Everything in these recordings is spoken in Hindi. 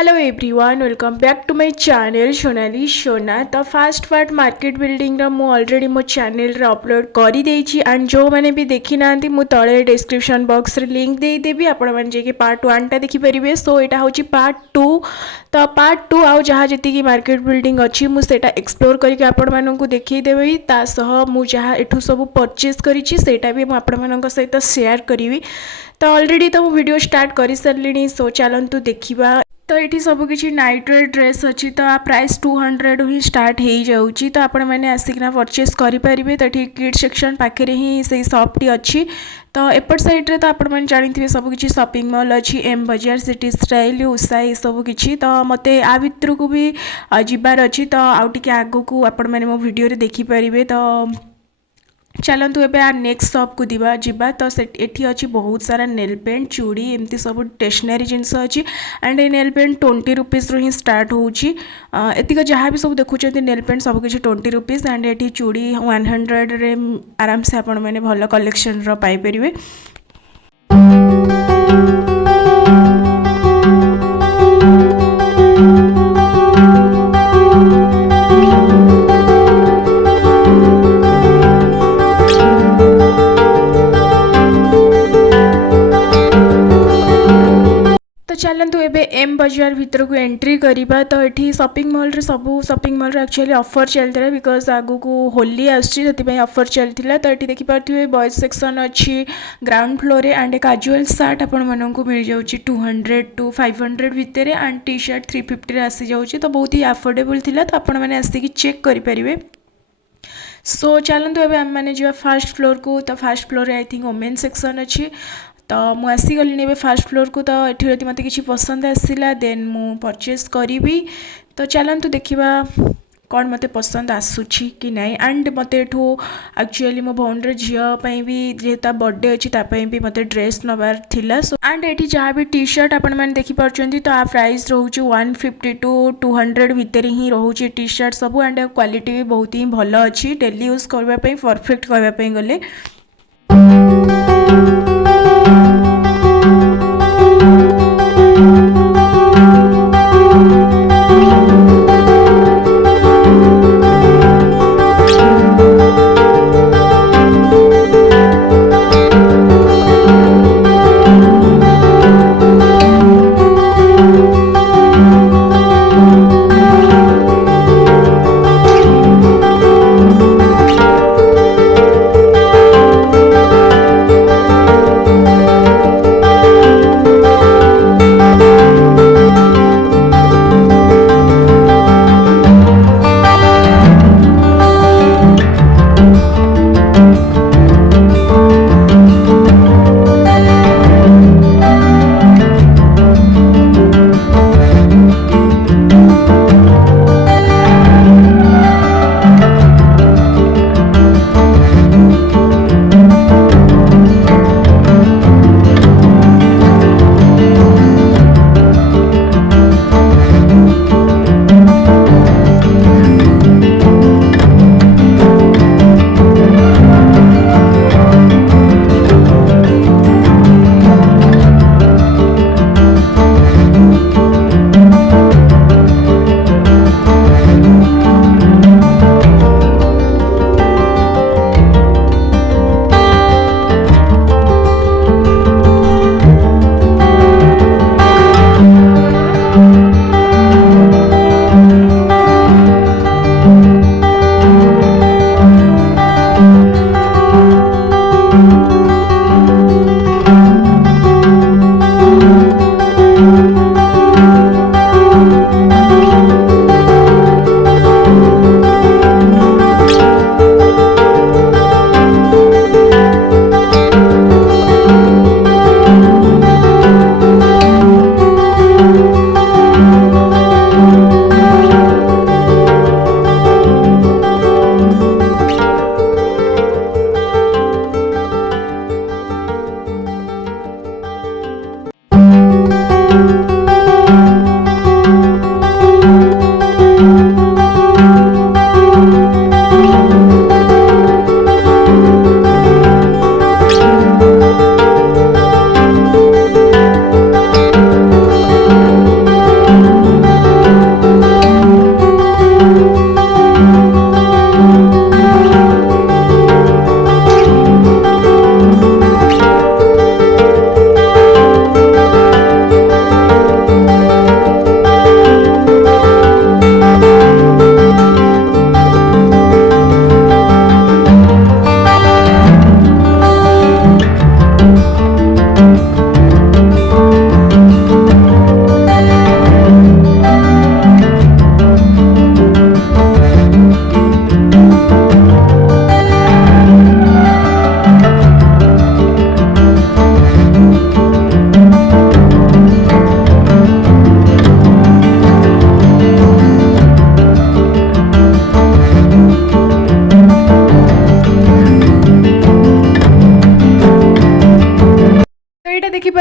Hello everyone welcome back to my channel Sonali Sona. तो फास्ट पार्ट मार्केट बिल्डिंग मु ऑलरेडी मो चैनल रे अपलोड कर देछि एंड जो मैंने भी देखी ना मु तले डिस्क्रिप्शन बॉक्स रे लिंक दे देबी आपण माने जे कि पार्ट 1 टा देखि परिबे। सो एटा होछि पार्ट 2। तो पार्ट 2 आउ जहाँ जी मार्केट बिल्डिंग अच्छी मुझे एक्सप्लोर करके आपण माननकु देखि देबी ता सह मु जहाँ एठू सब परचेज करिछि सेटा भी मु आपण माननक सहित शेयर करिवि। तो ऑलरेडी तो मु वीडियो स्टार्ट कर सारलिनी। सो चलंतु देखिबा। तो ये सबकि नाइट वेयर ड्रेस अच्छी तो प्राइस 200 ही स्टार्ट हो जाऊँगी। तो आपण मैंने आसिकना परचेस करेंगे। तो ये किड सेक्शन पाखे ही से शॉपटी अच्छी। तो एपट साइड्रे तो आपण मैंने जानते सबकि शॉपिंग मॉल अच्छी एम बाजार सिटी स्टाइल उषा ये सबकि। तो मत आ भितर को भी जबार अच्छी। तो आउ टे आग को आपण मैंने मो वीडियो देखिपारे। तो चलतु ए नेक्स्ट शॉप को जीवा। तो एठी अच्छी बहुत सारा नेल पेंट चूड़ी एमती सब स्टेशनरी जिनस अच्छी एंड ए नेल पेंट 20 रुपीज ही स्टार्ट होची। एतिक जहाँ भी सब देखुं नेल पेंट सबकि 20 रुपीज एंड ये चूड़ी 100 रे आराम से आपण मैंने भल कलेक्शन पाइपर। चलतु एबे एम बाजार भितर को एंट्री करिबा। तो ये शॉपिंग मॉल रे सब शॉपिंग मॉल रे एक्चुअली ऑफर चलता है बिकॉज आगु को होली आसपाई ऑफर चलता। तो ये देखिपे बॉयज सेक्शन अच्छी ग्राउंड फ्लोर रे एंड काजुअल सार्ट आपण मानक मिल जाऊँगी 200 टू 500 भितर एंड टी शर्ट 350 आसी जाऊँगी। तो बहुत ही अफोर्डेबल थिला। तो आपण मैंने आसिक चेक करेंगे। सो चलतु एबे आम मैंने जा फास्ट फ्लोर को। तो fast floor I think women section अच्छी। तो मुझे आसीगली फास्ट फ्लोर को। तो ये मत कि पसंद आसला देन मु परचेज करी। तो चलतु देखा कौन मत पसंद आसूची कि नहीं। एंड मत एक्चुअली मो भौणर झील भी जेहेतु बर्थडे अच्छी भी मत ड्रेस नबार थिला। सो एंड ये जहाँ भी टी शर्ट आपण मैंने देखिपुं तो आ प्राइस रोचे 150 टू 200 भितर ही रोचे टी शर्ट सब एंड क्वालिटी भी बहुत ही भल अच्छी डेली यूज करने परफेक्ट कहवाई गले।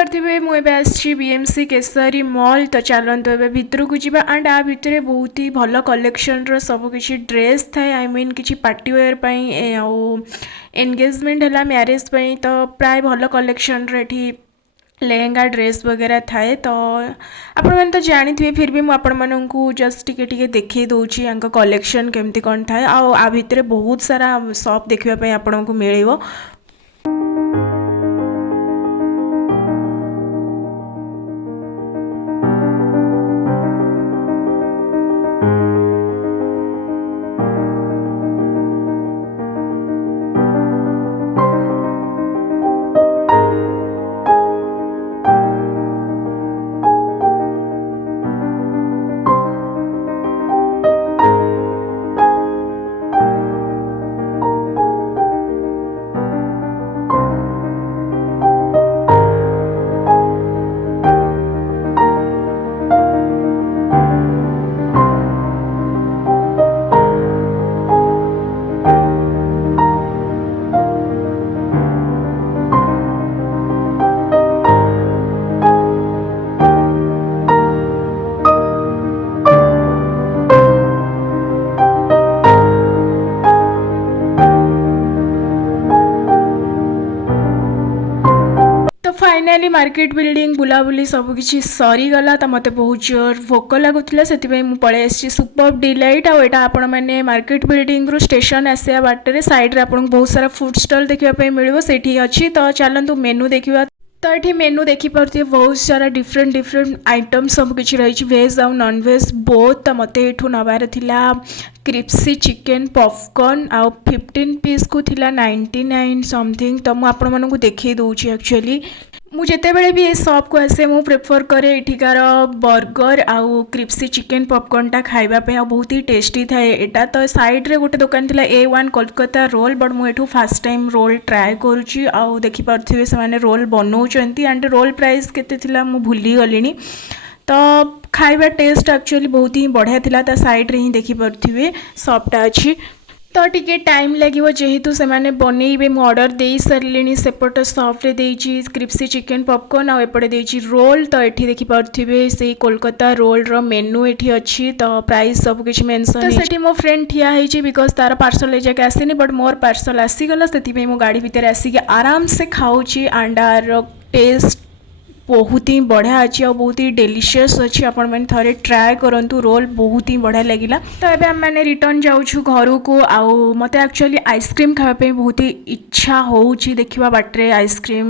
देखिपे मुझे आसी बीएमसी केसरी मॉल। तो चलते ए भितर को जी एंड आ भितर बहुत ही भल कलेक्शन सब किसी ड्रेस थाए आई मीन कि पार्टी वेयर एंगेजमेंट है मैरिज तो प्राय भल कलेक्शन रेठी लेहेंगा ड्रेस वगैरह थाए। तो आपण मैंने तो जानी थे फिर भी मुझे जस्ट टिके देखी दूची कलेक्शन केमती कौन थाए आ भितर बहुत सारा शॉप देखापी आपण को मिल। तो फाइनाली मार्केट बिल्डिंग बुलाबुली सबकि सरीगला। तो मत बहुत जोर भोक लगुला से पलि आसी सुपर डिलाइट आटा आपण मैंने मार्केट बिल्डिंग रू स्टेशन आसा बाटर साइड्रे आपको बहुत सारा फूड स्टॉल देखापी मिले से अच्छी। तो चलतु मेनू देखा। तो ये मेनू देखिपे बहुत सारा डिफरेंट डिफरेंट आइटम सब किसी रही वेज आउ नॉन वेज बोथ। तो मत ये नबार क्रिप्सी चिकेन पॉपकॉर्न आउ 15 पीस को थिला 99 समथिंग। तो मुझे देखी दूची एक्चुअली मुझे भी ये शॉप को आसे मु प्रेफर करे एठिकार बर्गर आउ क्रिप्सी चिकेन पॉपकॉर्न खाइबापे आ बहुत ही टेस्टी थाए एटा। तो साइड्रे गोटे दुकान थिला A1 कोलकाता रोल बट मुझे फास्ट टाइम रोल ट्राए करुँची आउ देखिपे से रोल बनाऊँच एंड रोल प्राइस केते थिला मु भूली गलिनी। तो खाइबा टेस्ट एक्चुअली बहुत ही बढ़िया थिला। ता साइड्रे ही देखिपे शॉपटा अच्छी। तो टिके टाइम लगे जेहेतु से मैंने बनइबे मु ऑर्डर दे सारे सेपट सॉफ्रे देची क्रिप्सी चिकेन पॉपकॉर्न आउ एपटे देची रोल। तो ये देखिपे से कोलकाता रोल रो मेनू ये अच्छी। तो प्राइस सब किसी मेंशन तो सेठी मो फ्रेंड ठिया है बिकज तार पार्सल ले जाके आसनी बट मोर पार्सल आसीगला से मो गाड़ी भितर आसिक आराम से खाऊची एंड आर टेस्ट बहुत ही बढ़िया अच्छी और बहुत ही डेलीशियस अच्छी। आपण मैंने थरे ट्राए करंतु रोल बहुत ही बढ़िया लगिला। तो ये आम मैंने रिटर्न जाऊँ घर को आउ मत एक्चुअली आइसक्रीम खावाई बहुत ही इच्छा होची देखिबा बाटरे आइसक्रीम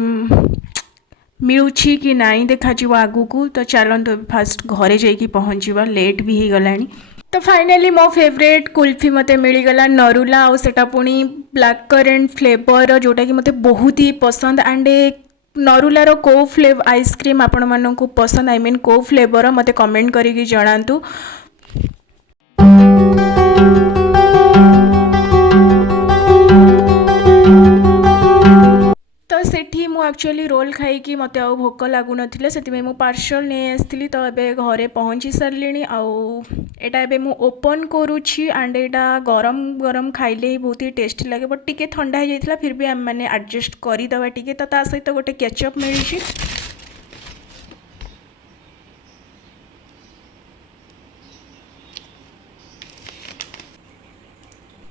मिलूची कि नाई देखा आगू को। तो चलते फास्ट घरे जाइए पहुँचवा लेट भी हो गलानी। तो फाइनाली मो फेवरेट कुल्फी मते मिलगला नरुला आउ सेटा पुणी ब्लैक करेंट फ्लेवर जोटा कि मते बहुत ही पसंद एंड नरुलार को फ्लेवर आइसक्रीम आपण मानक पसंद आई मीन को फ्लेवर मते कमेंट करिकी जणातु। तो सेठी मु एक्चुअली रोल खाई मत आ भोक लगुन से पार्सल नहीं आसती। तो ये घरे पहुँची सारे आउटा मु ओपन करुँची एंड यहाँ गरम गरम खाइले ही बहुत ही टेस्टी लगे बट टिके ठंडा हो जाता फिर भी आम मैंने एडजस्ट करदे टिके। तो ता सहित गोटे केचप मिली।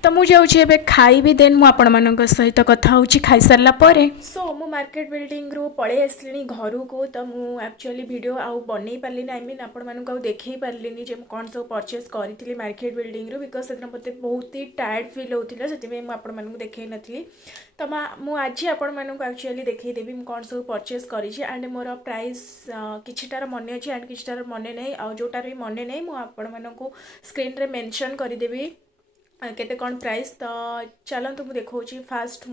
तो मुझे जाऊँगी खाइबी देन मुझे सहित कथा होची खाई सारा पर। सो मु मार्केट बिल्डिंग रू पलि आसली घर को। तो मु एक्चुअली वीडियो आउ बन पार्ली आई मीन आपण मानक देखई पार्ली जे कौन सब परचेज करी मार्केट बिल्डिंग रू बिकज से मत बहुत ही टायर्ड फील होता से मुझे देखई नी। तो मु आज आपण मानक एक्चुअली देखईदेवी कौन सब परचेज करी एंड मोर प्राइस किछिटार मन अच्छी एंड किछिटार मन नहीं आउ जोटार भी मन नहीं मुझे स्क्रीन रे मेंशन करदेवी केते कौन प्राइस। तो चलतु मुझे देखा फास्ट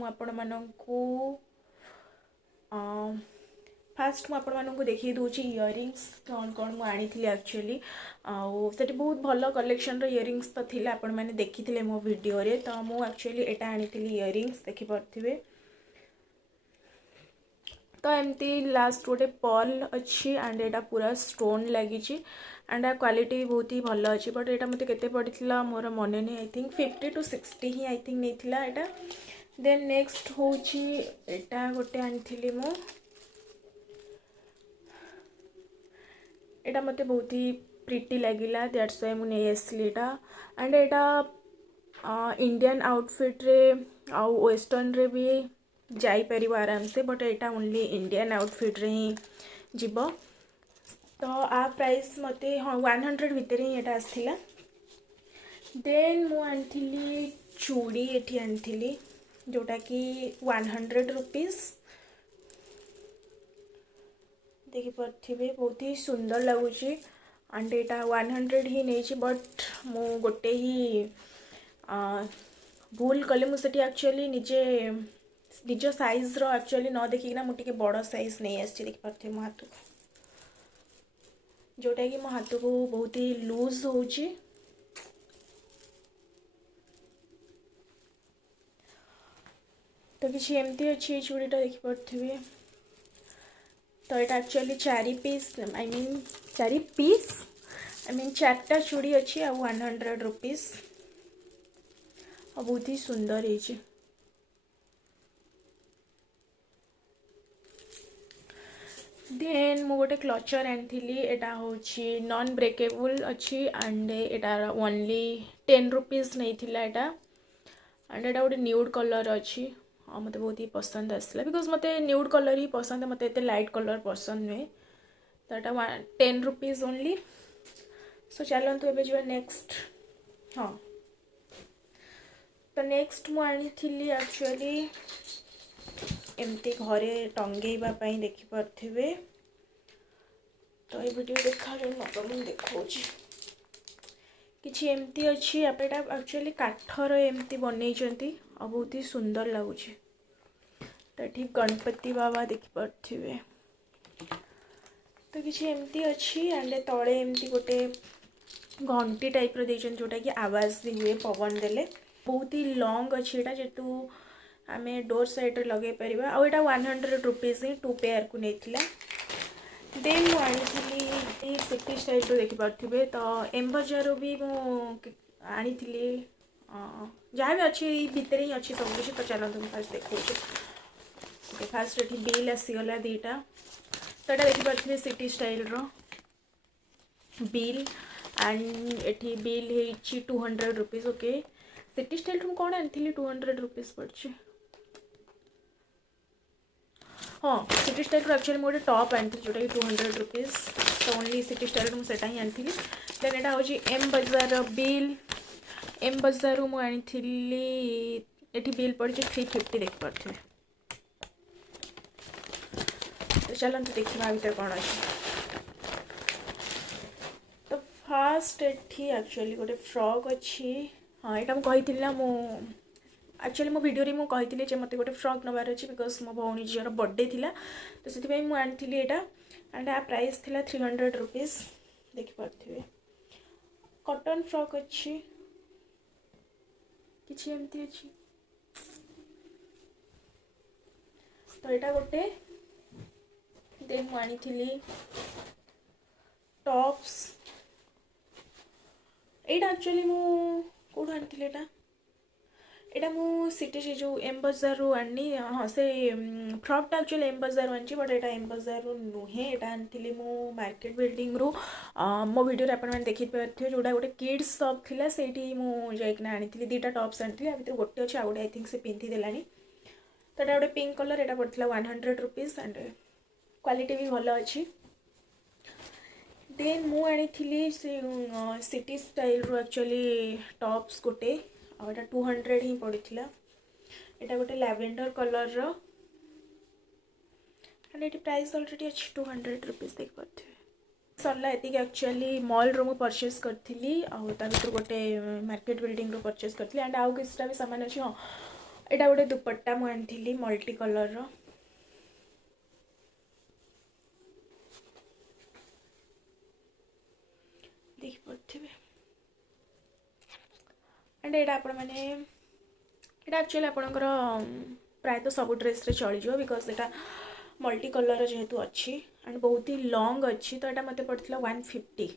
मुझे देखी दूची इयरिंग्स कौन कौन मुझे आनी एक्चुअली आउट बहुत भल कलेक्शन इयरिंग्स तो थिला आपण मैंने देखी मो वीडियो रे। तो मुझे एक्चुअली एटा आनी इयरिंग्स देखिपे। तो एमती लास्ट गोटे पर्ल अच्छी एंड एटा पूरा स्टोन लगी एंड क्वालिटी बहुत ही भल अच्छी बट यहाँ मत के पड़ा मोर मन नहीं I think 50 to 60 he I think नहीं थिला एटा। देन नेक्स्ट हूँ एटा गोटे आनी मु एटा मते बहुत ही प्रिटी लगिला दैट्स व्हाई मु नहीं आसली एटा एंड एटा इंडियन आउटफिट रे आ वेस्टर्न रे भी जाई परिबो आराम से but Etah only Indian outfit रे ही जीवो तो आ प्राइस मते हाँ 100 भितर ही एटा आसथिला देन मु आनथिली चूड़ी एठी आनथिली जोटा कि 100 रुपीस देखि पार्थिबे बहुत ही सुंदर लगुची एंड एटा 100 ही नहीं बट मु गोटे ही भूल कले मुझे एक्चुअली निजे निज साइज रो एक्चुअली न देखिकिना मुझे बड़ साइज नहीं आसी देखि पार्थिबे मो हाथ को जोटा कि मो हाथ को बहुत ही लूज होची तो किसी एमती अच्छी चूड़ीटा देखि पार्थिबे तो ये actually 4 piece I mean 4 piece I mean 4टा चूड़ी अच्छी आ 100 रुपीस और बहुत ही सुंदर है देन मु गोटे क्लचर आनी एटा हूँ नॉन ब्रेकेबल अच्छी एंड एटार ओनली 10 रुपीस नहीं थिला एटा एंड एटा गोटे न्यूड कलर अच्छी हाँ मत बहुत ही पसंद आसला बिकज मत न्यूड कलर ही पसंद मत एत लाइट कलर पसंद नुहे तो यहाँ 10 रुपीस ओनली सो चलतु एवं जो नेक्स्ट हाँ नेक्स्ट मु आनी एक्चुअली एमती घरे टंगेवाई देखिपे तो ये वीडियो देखा मुझे देखा किसी एमती अच्छी एटा एक्चुअली काठर एमती बनई और बहुत ही सुंदर लगुच तो ठीक गणपति बाबा देखिपे तो किसी एमती अच्छी एंड तले एमती गोटे घंटी टाइप रो जोटा कि आवाज भी हुए पवन देले बहुत ही लॉन्ग अच्छी एटा जेतु आम डोर साइड लगे पार आईटा 100 रुपीस ही 2 पेयर को नहीं देन मुझे सिटी स्टाइल रो देखिपे तो एम बजार भी मुझे जहाँ भी अच्छी भितर ही अच्छी सब कुछ तो चलते मुझे फास्ट देखा फास्ट ये बिल आसीगला 2टा तो यहाँ देखिपे सिटी स्टाइल रो बिल एंड एटी बिल है 200 रुपीस ओके सिटी स्टाइल रू कौन आनी 200 रुपीस पड़ी हाँ सिटी स्टाइल एक्चुअली मुझे टॉप आनी जोटा कि 200 रुपीस तो ओनली सिटी स्टाइल मुझे ही आनी देन यहाँ हूँ एम बजार बिल एम बजार मुझे ये बिल पड़ी 350 देखिपे तो चलते देखा भर कौन अच्छे तो फास्ट एटी एक्चुअली गोटे फ्रॉक अच्छी हाँ यहाँ मुझे एक्चुअली मो वीडियो रे मु कही जे मते गोटे फ्रॉक नबार अच्छी बिकज मो भौणी झीर बर्थडे थिला तो से मुझे आनी एंड आ प्राइस थिला 300 रुपीस देखिपे कॉटन फ्रॉक अच्छी किसी एमती अच्छी तो यहाँ गोटे देन मु आनी टॉप्स यहाँ एक्चुअली मु कौन आनी एटा मु सिटी से जो एम बजार रू आनी हाँ से फ्रॉकटा एक्चुअली एम बजार आनी बट एटा एम बजार रू नुहे एटा आनी मु मार्केट बिल्डिंग रू मो वीडियो आपने देखिपे जोटा गोटे किड्स शॉप थिला सेठी मु जाइकिना आनी 2टा टॉप्स आनी भितर गोटे अच्छे आउ गोटे आई थिंक से पिंधि देलानी तो एटा गोटे पिंक कलर एटा पड़ता 100 रुपीस एंड क्वालिटी भी भल अच्छी देन मु आनी सिटी स्टाइल रू एक्चुअली टॉप्स गोटे और एटा 200 ही पड़ता यहाँ गोटे लैवेंडर कलर रो एंड ये प्राइस ऑलरेडी अच्छी 200 रुपीस देखिपे सरला ये एक्चुअली मॉल रो परचेज करी भर गोटे मार्केट बिल्डिंग रो परचेज करी एंड आउ किसी भी सामान अच्छी हाँ यहाँ गोटे दुपट्टा मुझे आनी मल्टी कलर रो देखिपे एंड यहाँ आपने एक्चुअली आपणकर प्रायतः सब ड्रेस रे चली जाओ बिकज यहाँ मल्टी कलर जेहेतु अच्छी एंड बहुत ही लॉन्ग अच्छी तो यहाँ मत पड़ता 150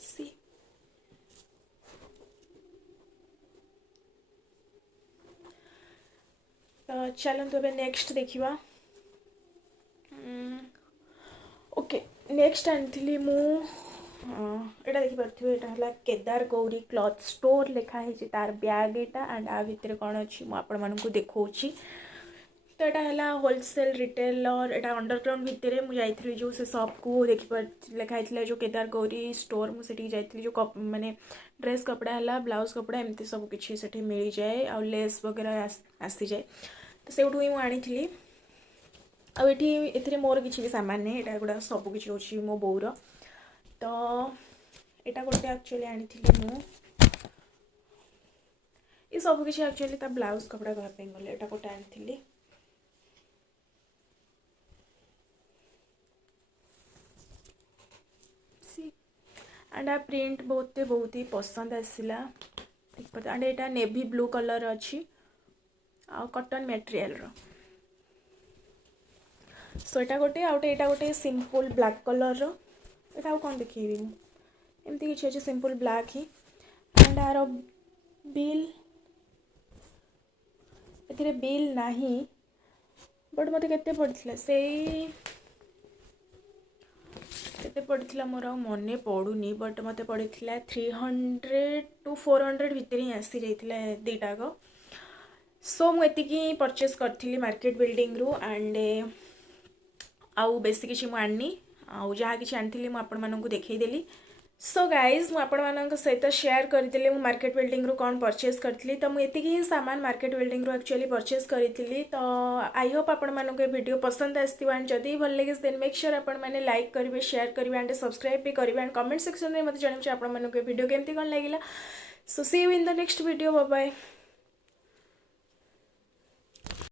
सी तो चलते नेक्स्ट देखा नेक्स्ट आनी मु एटा देखि पार्थिबे एटा हला केदार गौरी क्लॉथ स्टोर लिखा है तार बैग एटा एंड आ भितर कौन अच्छी मु आपण मानकु देखौछि। तो यहाँ है होलसेल रिटेलर एटा अंडरग्राउंड भितर मुझे जाइली जो से शॉप को देखिए लिखाई जो केदार गौरी स्टोर मुझे जाइली जो माने ड्रेस कपड़ा है ब्लाउज कपड़ा एमती सब किसी से मिल जाए आ लेस वगैरह आसी जाए तो से मुझे आनी आठी मोर किसी भी सामान नहीं यहाँ गुड़ा सब किसी अच्छी मो बोर तो यहाँ गोटे एक्चुअली आनी ये सब किसी एक्चुअली ब्लाउज कपड़ा कहवाई गले यहाँ गोटे आनी एंड आ प्रिंट बहुत ही पसंद आसला एंड यहाँ नेवी ब्लू कलर अच्छी आ कॉटन मटेरियल रो सो यहाँ गोटे आउटा गोटे सिंपल ब्लैक कलर रो यहाँ कौन देखी एमती किसी अच्छे सिंपल ब्लैक ही एंड आर बिल ए बिल नहीं बट मत के पड़ता से केते पड़ता मोर मन पड़ूनी बट मत पड़ता 300 to 400 भितर ही आसी जाइए दीटाक सो मुझे परचेस करी मार्केट बिल्डिंग रु एंड आउ बेसी किसी आनी आउ जहाँ कि आनी मुझे देखईदेली सो गाइज मुझे सहित शेयर करदेली मु मार्केट बिल्डिंग रु कौन परचेस करी तो मुझे ही सामान मार्केट बिल्डिंग रु एक्चुअली परचेस करी तो आई होप आपण मानक वीडियो पसंद आसो एंड जदि भल लगे देन मेक श्योर आपण मैंने लाइक करेंगे शेयर करेंगे एंड सब्सक्राइब भी करेंगे एंड कमेंट सेक्शन में मत जानवे आपण मानक वीडियो केमती कौन लगे so see you in the next video bye bye.